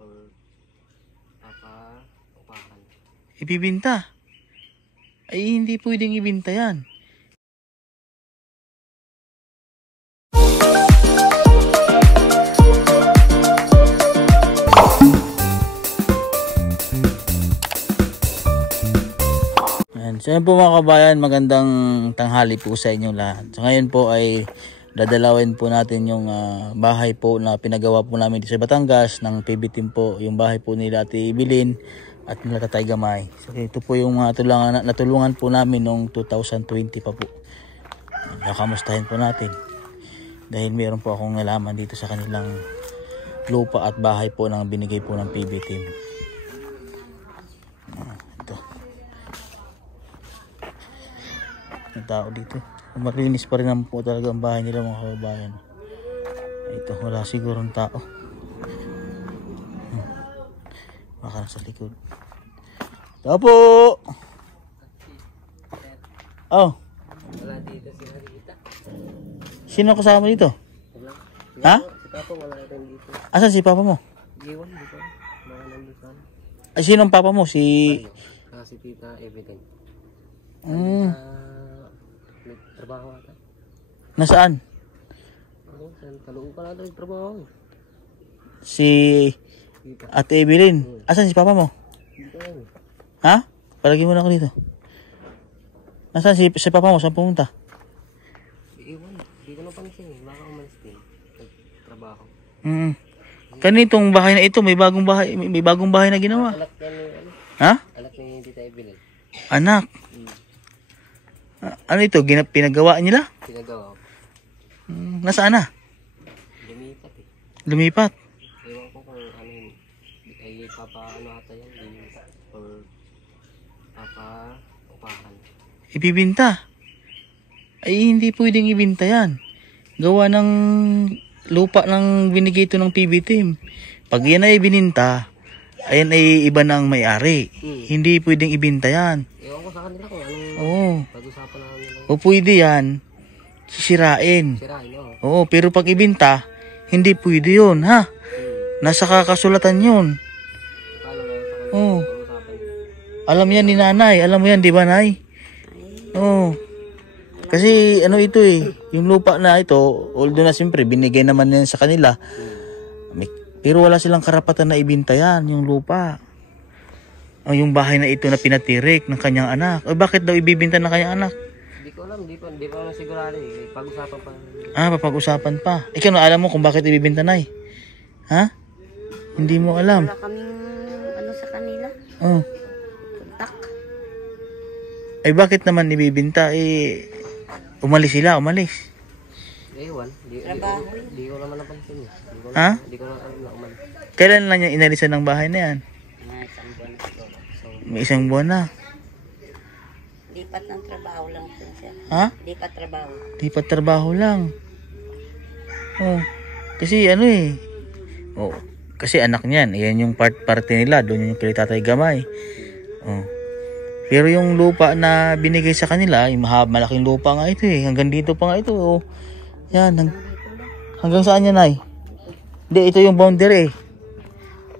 or upahan. Ibibinta? Ay, hindi pwedeng ibinta yan. So yun po mga kabayan, magandang tanghali po sa inyong lahat. So ngayon po ay dadalawin po natin yung bahay po na pinagawa po namin dito sa Batangas ng PB team po. Yung bahay po nila Ate Evelyn at nila Tatay Gamay. So ito po yung natulungan po namin noong 2020 pa po. Kakamustahin po natin. Dahil meron po akong nalaman dito sa kanilang lupa at bahay po na binigay po ng PB team. Tao dito, malinis pa rin naman po talaga ang bahay nila mga kababayan. Ito, wala sigurong tao. Baka nasa likod. Tao po! Oh, Wala dito si Harita. sino kasama dito? Wala. Ha? Si Papa wala rin dito. Asan si papa mo? Iwan dito. Mga nandito. Ay, sino ang papa mo? Si Si Tita Evelyn. May trabaho ata. nasaan? Kaloob pa natin yung trabaho. Si Ate Evelyn. Asan si papa mo? Dito. Ha? Palagi mo na ako dito. Nasaan si papa mo? Saan pumunta? Iwan. Hindi ko napansin. Baka umalis din. Trabaho. Kanitong bahay na ito, may bagong bahay na ginawa. Anak na ni Ha? Anak ni Tita Evelyn. Anak. Ano ito? Pinagawa nila? Pinagawa ko. Nasaan na? Lumipat eh. Lumipat. Ewan ko kung ano yun. Ay ano ata yan. Lumipat. Or upahan. Ibibinta? Ay, hindi pwedeng ibinta yan. Gawa ng lupa ng binigay ito ng PB team. Pag yan ay bininta, ayan ay iba ng may-ari. Hindi pwedeng ibinta yan. Ewan ko sa kanila kung anong pag-usapan namin nila. O pwede yan, sisirain. Sirain, oo. Oo, pero pag ibinta, hindi pwede yun, ha? Nasa kakasulatan yun. Kala mo sa kanila Oo. pag-usapan. Alam yan ni nanay. Alam mo yan, di ba, nay? Oo. Kasi ano ito eh, yung lupa na ito, although na siyempre binigay naman yan sa kanila, pero wala silang karapatan na ibinta yan, yung lupa. O yung bahay na ito na pinatirik ng kanyang anak. O bakit daw ibibinta ng kanyang anak? Hindi ko alam, hindi pa ako sigurado eh. Pag-usapan pa. Papag-usapan pa. Ikaw na alam mo kung bakit ibibinta, nay? Ha? Hindi mo alam. Wala kaming ano sa kanila. Oh. Kontak. Ay bakit naman ibibinta? Umalis sila, umalis. Ewan, Trabaho. di ko naman napansin eh. Ha? Di ko naman na umalis. Kailan lang niya inalisan ng bahay na yan? Mga isang buwan na siguro. May isang buwan na. Lipat ng trabaho lang po siya. Ha? Lipat trabaho. Lipat trabaho lang. Oh. Kasi ano eh. Oh, kasi anak niyan, ayan yung parte nila, doon yung kay Tatay Gamay. Oh. Pero yung lupa na binigay sa kanila, ay malaking lupa nga ito eh. Hanggang dito pa nga ito. Oh. Yan, hanggang saan yan ay? Hindi, ito yung boundary.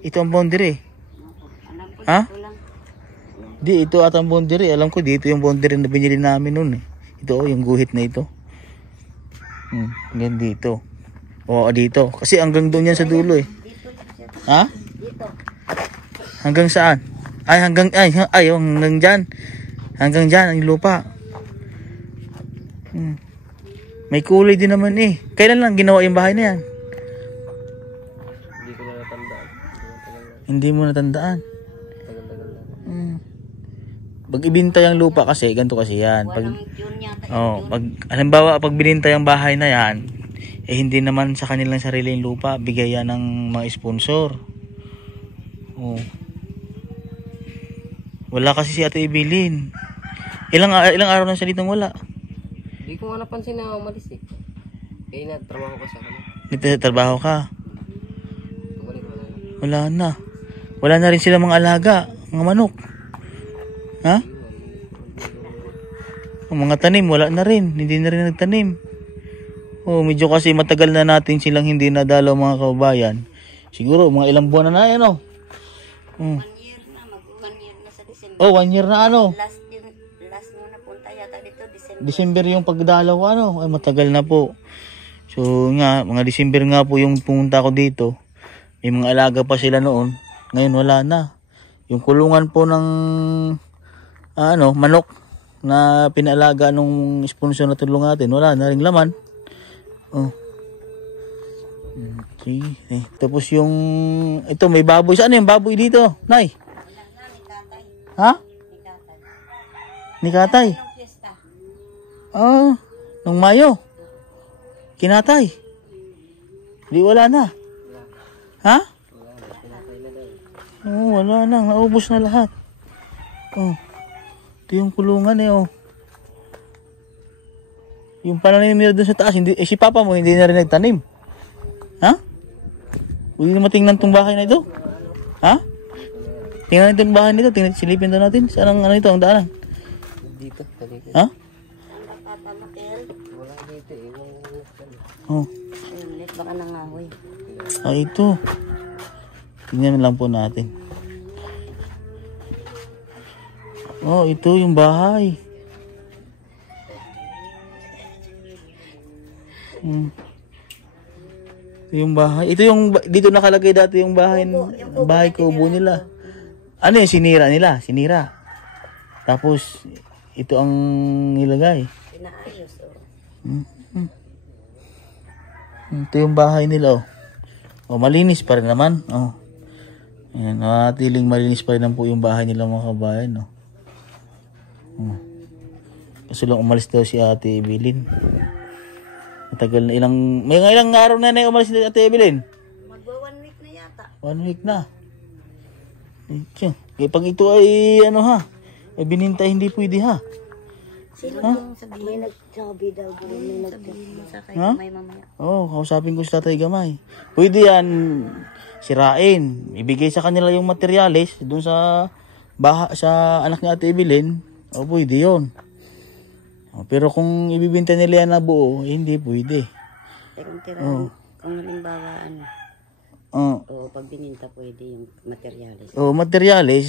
Ito ang boundary. Alam ko Ha? dito lang. Di, ito at ang boundary. Alam ko, dito yung boundary na binili namin noon eh. Ito, yung guhit na ito. Hanggang dito. O, dito. Kasi hanggang doon yan sa dulo eh. Dito lang siya. Ha? Dito. Hanggang saan? Hanggang dyan. Hanggang dyan ang lupa. May kulay din naman eh. Kailan lang ginawa yung bahay na yan? Hindi ko na natandaan. Hindi mo natandaan. Tagal-tagal na. Pag ibinta yung lupa kasi, ganito kasi yan. Pag, Walang yun yata. halimbawa, pag bininta yung bahay na yan, hindi naman sa kanilang sariling lupa, bigay yan ng mga sponsor. Oh. Wala kasi si Ate Evelyn. Ilang araw na siya ditong wala. Hindi ko nga napansin na umalis eh. Kaya na, trabaho ko sa kanila. Nagtatrabaho ka. Bumalik wala na. Wala na. Wala na rin sila mga alaga, mga manok. Ha? Ang mga tanim, wala na rin. Hindi na rin nagtanim. Oh, medyo kasi matagal na natin silang hindi nadalaw mga kababayan. Siguro mga ilang buwan na yan, oh. 1 year na, mag-1 year na sa December. Oh, 1 year na ano. Last mo na punta yata dito, December. December yung pagdalaw, ano. Ay, matagal na po. So, nga, mga December nga po yung pumunta ko dito. May mga alaga pa sila noon. Ngayon, wala na. Yung kulungan po ng, manok na pinalaga nung sponsor na tulong natin, wala na ring laman. Oh. Okay. Tapos yung, ito, may baboy. Saan yung baboy dito, Nay? Wala na, ni tatay. Ha? Ni tatay. Ni Katay? Anong piyesta? Nung Mayo. Kinatay. Di wala na. Ha? Oo, wala na. Naubos na lahat. Oh. Ito yung kulungan eh, oh. Yung pananim nila doon sa taas, hindi, si Papa mo hindi na rin nagtanim. Ha? Pwede na matingnan tong bahay na ito. Ha? Tingnan natin yung bahay nito. Silipin doon natin. Saan ang ito, ang daanan? Dito, dito. Ha? Papa Makel. Wala dito eh. Oh. Ayun, ulit, baka nangahoy. Ito. Tingnan lang po natin. Oh, ito yung bahay. Ito yung bahay. Ito yung, dito nakalagay dati yung bahay, bahay kubo nila. Ano yung sinira nila? Sinira. Tapos, ito ang nilagay. Pinaayos, Ito yung bahay nila, oh. Oh, malinis pa rin naman, oh. Ayan, natiling malinis pa rin po yung bahay nila mga kabayan, oh. Oh. Kasi lang umalis daw si Ate Evelyn. Matagal na ilang araw na umalis si Ate Evelyn. Magwa 1 week na yata. 1 week na. Pag ito ay bininta hindi pwede ha. Sino yung sabihin? May nagsabi daw. May nagsabihin mo sa kay Gamay mamaya. Kausapin ko si Tatay Gamay. Pwede yan sirain. Ibigay sa kanila yung materyales doon sa sa anak ni Ate Evelyn. Pwede yun. Pero kung ibibinta nila yan na buo, hindi pwede. Kung tirahan, kung halimbawa pag bininta pwede yung materyales. Materyales,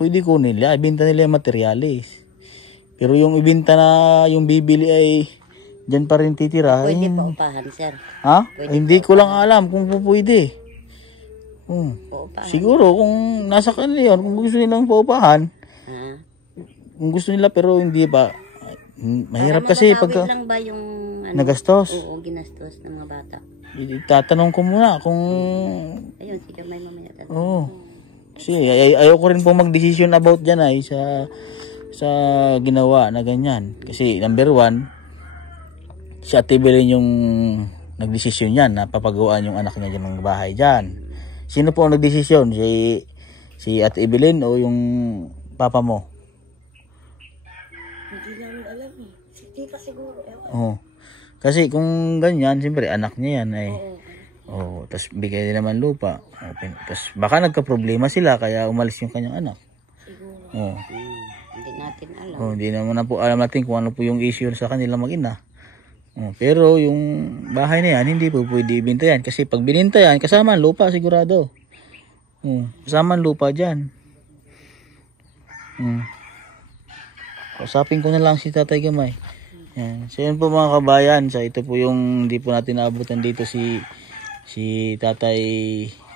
pwede ko nila. Ibinta nila yung materyales. Pero yung ibinta na yung bibili ay dyan pa rin titira. Pwede pa upahan, sir. Ha? Hindi ko lang alam kung pwede. Siguro kung nasa kanila yun, kung gusto nilang paupahan, kung gusto nila pero hindi pa, mahirap kasi pagka lang ba yung nagastos. Oo, ginastos ng mga bata. Tatanong ko muna kung ayun, si Gamay mamaya tatanong. Oo. Kasi ayaw ko rin po mag-decision about dyan ay sa ginawa na ganyan. Kasi number 1, si Ate Evelyn yung nagdesisyon yan na papagawaan yung anak niya dyan ng bahay dyan. Sino po ang nagdesisyon? Si Ate Evelyn o yung papa mo? Hindi namin alam eh. Si tita siguro. Oo. Kasi kung ganyan, siyempre anak niya yan ay. Tapos bigay din naman lupa. Tapos baka nagka-problema sila kaya umalis yung kanyang anak. Siguro. Hindi natin alam. Hindi naman na po alam natin kung ano po yung issue sa kanila mag-ina. Pero yung bahay na yan, hindi po pwede ibenta yan. Kasi pag bininta yan, kasama ang lupa sigurado. Kasama ang lupa dyan. Kausapin ko na lang si Tatay Gamay. Yan. So yun po mga kabayan. So ito po yung hindi po natin naabutan dito si Tatay,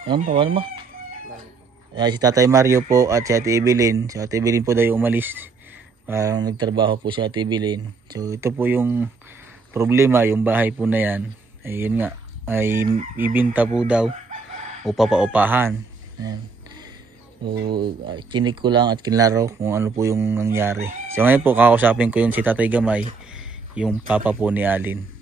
ano mo? Si Tatay Mario po at si Ate Evelyn. Si Ate Evelyn po daw yung umalis. Parang nagtrabaho po si Ate Evelyn. So ito po yung problema, yung bahay po na yan. Ayun nga, ay ibinta po daw o papaupahan. Ayan. So chinik ko lang at kinlaro kung ano po yung nangyari. So ngayon po kakausapin ko yung si Tatay Gamay, yung papa po ni Alin.